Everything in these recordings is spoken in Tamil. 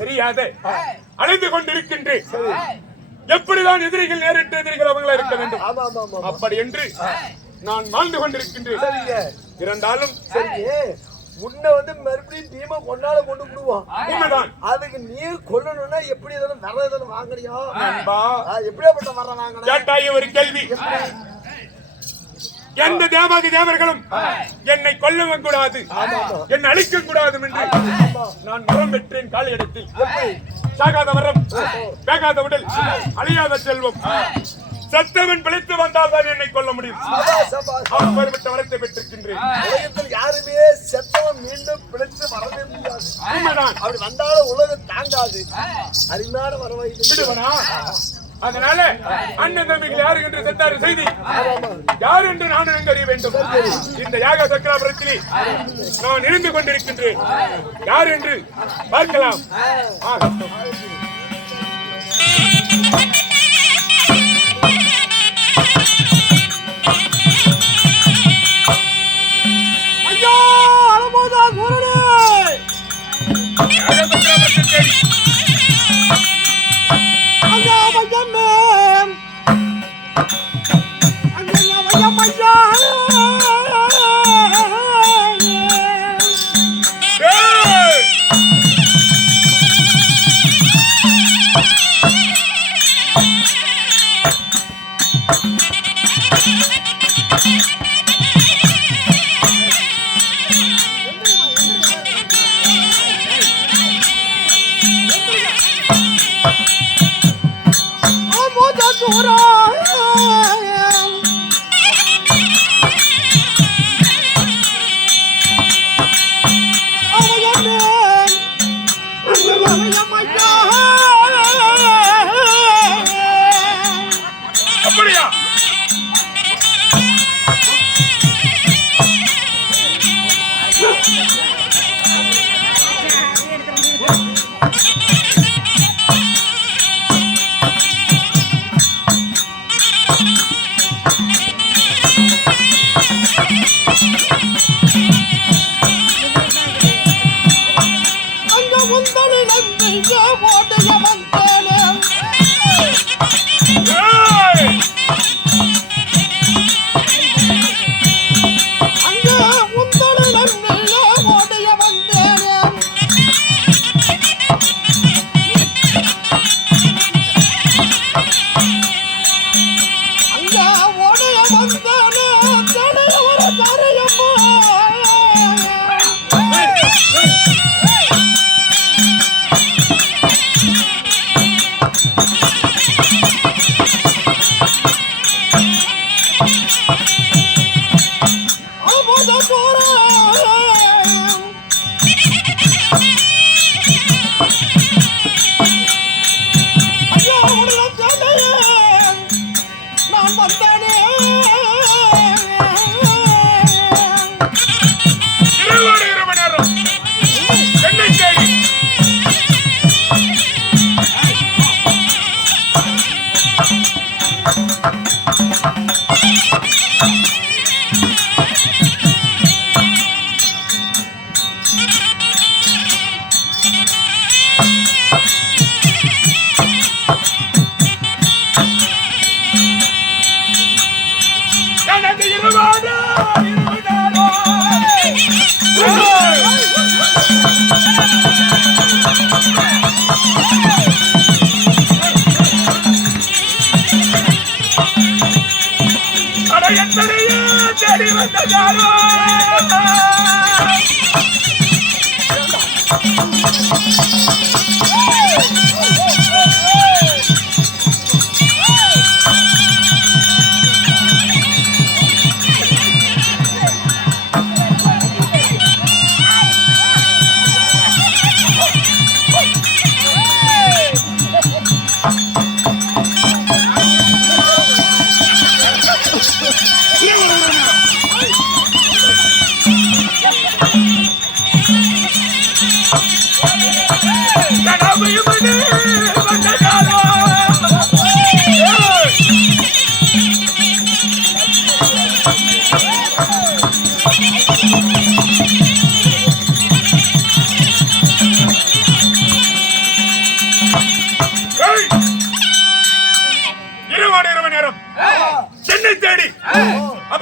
தெரியாத அழைந்து கொண்டிருக்கின்றேன். எப்படிதான் எதிரிகள் நேரிட்டு எதிரிகள் அவங்களா இருக்க வேண்டும், அப்படி என்று நான் வாழ்ந்து கொண்டிருக்கின்றேன். இருந்தாலும் முன்ன வந்து மறுபடியும் பீமா கொண்டாட கொண்டு விடுவான். உண்மைதான். அதுக்கு நீர் கொல்லணும்னா எப்படி எதனா வர எதனா வாங்குறியா? எப்படியாப்பட்ட வர வாங்கணும் கேட்டாய் ஒரு கேள்வி. எந்த தேவாதி தேவர்களும் என்னை கொல்லவும் கூடாது, என்னை அழிக்க கூடாது என்று நான் வரம் பெற்றேன். கால இடத்தில் சாகாத வரம், வேகாத உடல், அழியாத செல்வம், சத்தவன் பிழைத்து வந்தால் தான் என்னை கொல்ல முடியும். அவர்பட்ட வரத்தை பெற்றிருக்கின்றேன். உலகத்தில் யாருமே செத்தவன் மீண்டும் பிழைத்து வரவே முடியாது. உண்மைதான். அப்படி வந்தாலும் உலகம் தாங்காது. அருமையான வரவாய்ப்பு. அதனால அண்ணன் தம்பிகள் யாரு என்று சென்றாரு செய்தி யார் என்று நானும் எங்க அறிய வேண்டும். இந்த யாக சக்கராபுரத்திலே நான் இருந்து கொண்டிருக்கின்றேன். யார் என்று பார்க்கலாம். ஐயோ அலமோதா குருடே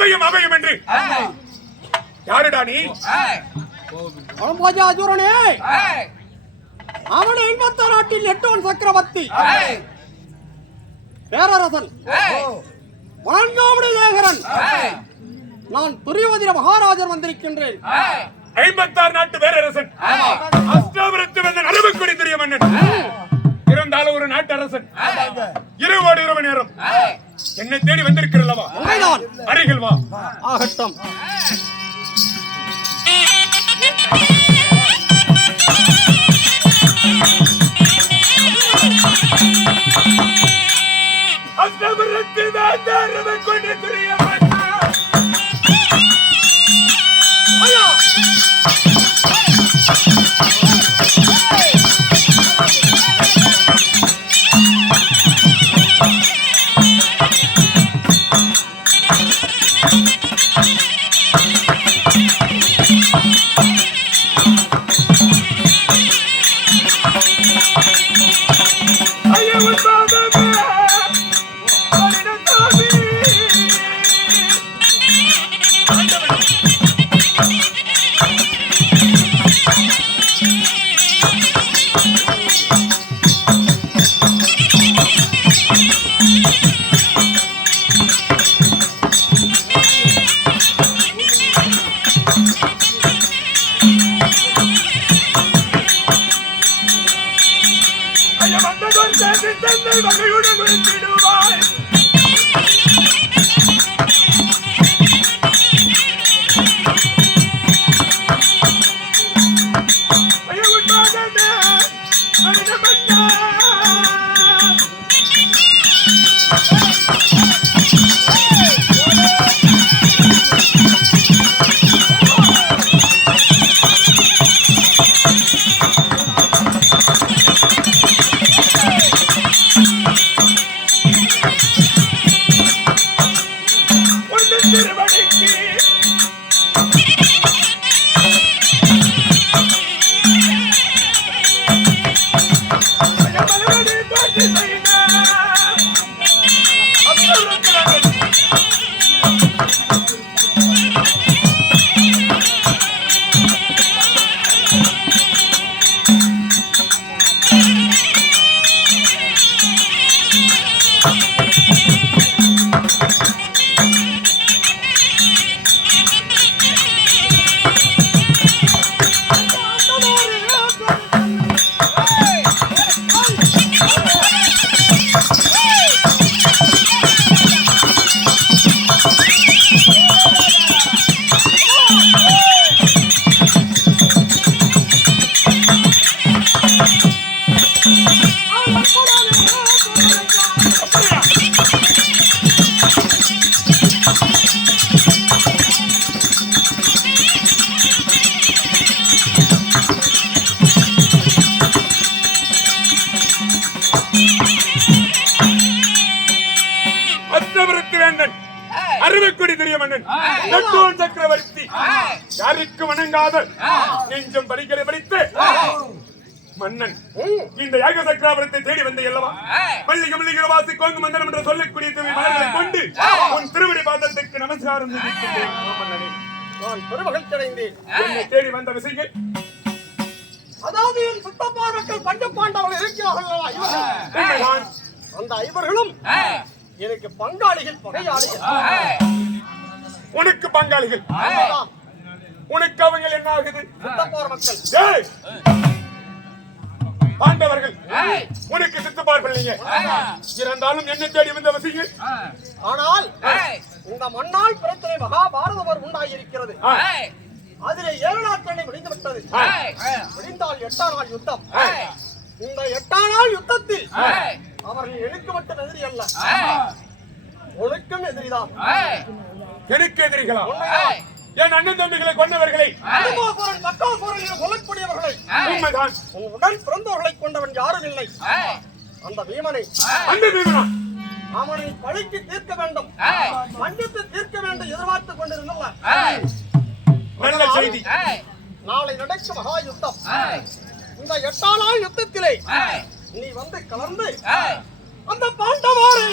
அபயம் அபயம் என்று யாருடா நீ? அஜூரனே, அவன் 86 நாட்டில் 8 சக்கரவர்த்தி பேரரசன் 4வது சேகரன். நான் துரியோதன மகாராஜர் வந்திருக்கின்றேன். 56 நாட்டு பேரரசன், அஷ்டாபுரத்து வந்த அரபுக்குடி துரிய மன்னன், இருந்தாலும் ஒரு நாட்டு அரசன், இரவோடு இரவு நேரம் என்னை தேடி வந்திருக்கிறல்லவா? அருகில் வா. ஆகட்டும். அஷ்டாபுரத்து வந்த அரபுக்குடி துரிய மன்னன். அரபுக்குடி துரிய மன்னன், 8 சக்கரவர்த்தி, யாருக்கு வணங்காத நெஞ்சம் பலிகளை படித்து மன்னன் இந்த யாக சக்கரவர்த்தியை தேடி வந்த அல்லவா? மல்லிகை மல்லிகை வாசி கோங்கு மந்திரம் என்று சொல்லக்கூடிய மலர்களை கொண்டு உன் திருவடி பாதத்துக்கு நமஸ்காரம் செய்கின்றேன். மன்னனே, நான் பெருமகிழ்ச்சி அடைந்தேன். என்னை தேடி வந்த விஷயங்கள், அதாவது என் சுத்தப்பா மக்கள் பஞ்ச பாண்டவர்கள் இருக்கிறார்கள். அந்த ஐவர்களும் எனக்கு பங்காளிகள், பகையாளிகள். உனக்கு பங்காளிகள், உனக்கு அவங்க என்ன ஆகுது? சுத்தப்பா மக்கள் பாண்டவர்கள் உனக்கு சித்தப்பார் பிள்ளைங்க. இருந்தாலும் என்ன தேடி வந்த விஷயங்கள், ஆனால் இந்த மண்ணால் பிரச்சனை மகாபாரத போர் உண்டாகியிருக்கிறது. அதிலே 7 நாட்கள் முடிந்து விட்டது. முடிந்தால் 8ஆம் நாள் யுத்தம். இந்த 8ஆம் நாள் யுத்தத்தில் அவர்கள் எனக்கு மட்டும் எதிரி அல்ல, உனக்கும் எதிரிதான். எனக்கு எதிரிகளா? என் அண்ணன் தம்பிகளை கொண்டவர்களை, கொல்லக்கூடியவர்களை, உண்மைதான். உன் உடன் பிறந்தவர்களை கொண்டவன் யாரும் இல்லை. அந்த பீமனை, அந்த பீமனா அவனை பழிக்கு தீர்க்க வேண்டும், மன்னித்து தீர்க்க வேண்டும் எதிர்பார்த்துக் கொண்டிருந்தல்ல. நல்ல செய்தி. நாளை நடக்கும் மகா யுத்தம். இந்த 8ஆம் நாள் யுத்தத்திலே நீ வந்து கலந்து அந்த பாண்டவரை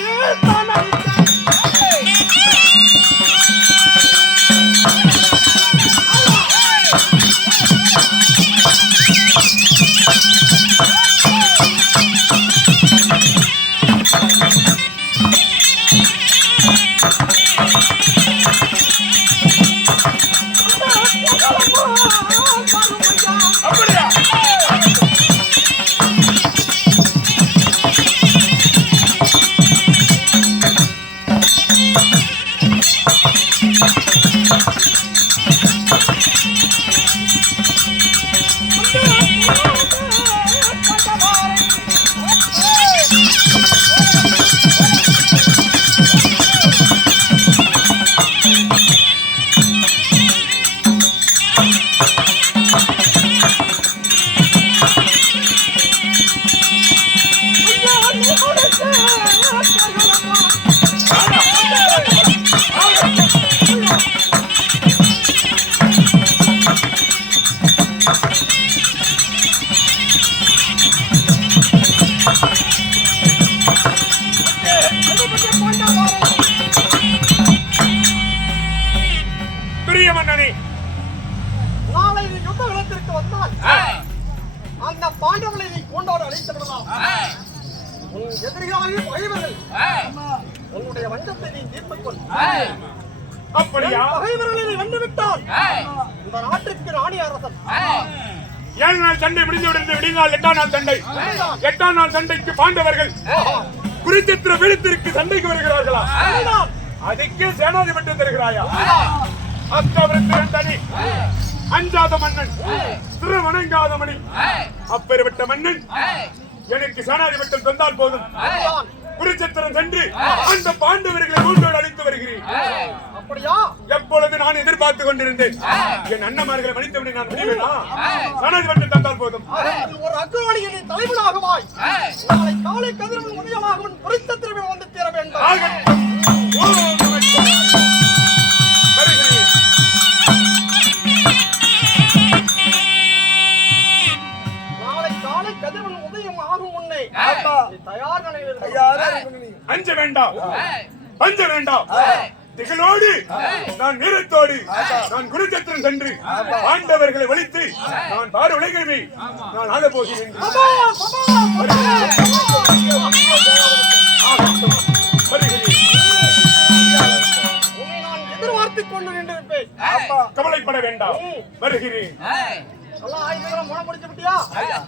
பாண்டவர்களை நீ கொண்டோடு அழைத்து விடலாம். உன் எதிரிகளாகிய பகைவர்கள் உன்னுடைய வஞ்சத்தை நீ தீர்த்துக் கொள். அப்படியா? பகைவர்களை நீ வென்றுவிட்டால் இந்த நாட்டிற்கு ராணி அரசன். 7 நாள் சண்டை முடிந்து விடுறது. விடினால் 8ஆம் நாள் சண்டை. 8ஆம் நாள் சண்டைக்கு பாண்டவர்கள் குருச்சேத்திர வீரத்திற்கு சண்டைக்கு வருகிறார்களா? அதுக்கே சேனாதிபதி தருகிறாயா? அக்கவருக்கு தனி அஞ்சாத மன்னன், திருவணங்காத மணி, அப்பேற்பட்ட மன்னன் எனக்கு சேனாதிபதி தந்தால் போதும். குருச்சேத்திரம் சென்று அந்த பாண்டவர்களை மூன்றோடு அழைத்து வருகிறேன். அப்படியா? எப்பொழுது நான் எதிர்பார்த்து கொண்டிருந்தேன். என் அண்ணமார்களை மன்னித்தவனை நான் முடிவேனா? சேனாதிபதி தந்தால் போதும். ஒரு அக்ரவாணியின் தலைவனாகவாய் நாளை காலை கதிரவன் உதயமாகவும் குருச்சேத்திரம் வந்து தீர வேண்டும். ஆகட்டும். ஓம் நம சிவாய. வருகிறேன். நாளை காலை கதிரவன் உதயம் ஆகும் முன்னே நீ தயார் நிலையில் இரு. தயாரா இருக்கணும் நீ. அஞ்ச வேண்டாம், பஞ்ச வேண்டாம். திகளோடு நான் வீரத்தோடு நான் குருச்சேத்திரம் சென்று பாண்டவர்களை ஒழித்து நான் பாரு உலகமே நான் ஆள போகிறேன். ஆகட்டும். வருகிறேன். உன்னை நான் எதிர்பார்த்துக் கொண்டு நின்றிருப்பேன். கவலைப்பட வேண்டாம். வருகிறேன். எல்லாம் ஆயுதங்களை முனை முடிச்சு விட்டியா?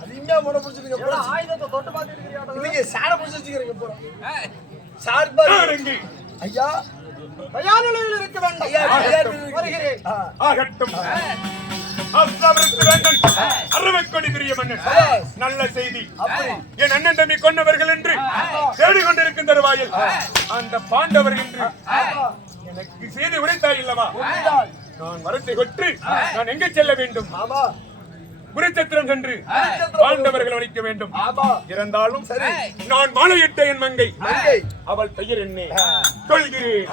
அதிகமா முறை பிடிச்சிருங்க. எல்லாம் ஆயுதத்தை தொட்டு பார்த்துட்டு இருக்கிறியாடா? நீங்க சாட பிடிச்சி வச்சுக்கிறீங்க போற. சார் பாரு. யாருங்க? ஐயா தயார் நிலையில் இருக்க வேண்டும். ஐயா வருகிறேன். ஆகட்டும். அஸ்தவரத்து வேந்தன் அரவக்கொடி பிரிய மன்னன். நல்ல செய்தி. என் அண்ணன் தம்பி கொண்டவர்கள் என்று தேடிக்கொண்டிருக்கும் தருவாயில் அந்த பாண்டவர்கள் என்று எனக்கு செய்தி உரைத்தாய் இல்லவா? நான் வரத்தை கொற்று நான் எங்கே செல்ல வேண்டும்? ஆமா குருச்சேத்திரம் சென்று பாண்டவர்கள் ஒழிக்க வேண்டும். ஆமா இருந்தாலும் சரி. நான் மாலையிட்ட என் மங்கை மங்கை. அவள் பெயர் என்ன? சொல்கிறேன்.